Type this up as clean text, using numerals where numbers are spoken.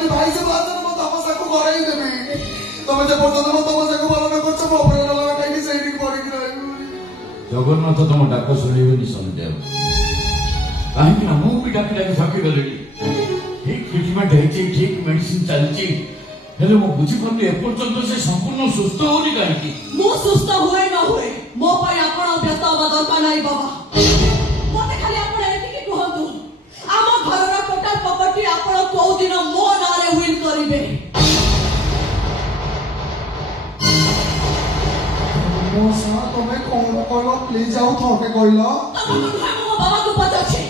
तुम्हारी भाई से बात करो तमसा को घर ही देबी तमे जे पर्यंत मो तमसा को पालन करछ मो ऊपर लगा काई से ही पड़ी कि जगन्नाथ तुम डाक शुणेबनी सन्देह कहीं मु भी डाक डाक थकी गली ठीक ट्रिटमेंट है ठीक मेडिसिन चलती हेले मो बुझी पड़नी एपर्यंत से संपूर्ण सुस्थ होनी कहीं मु सुस्थ हुए न हुए मो पई आपण व्यस्त हवा दरकार नहीं बाबा मते खाली आपण एतिकी कहंतु आम घरर टोटल प्रॉपर्टी आपण को दिन मो नारे विल करिवे मो सा तमे कोन कहलो प्लीज आउ थके कहलो तमे मो बाबा को पचाछे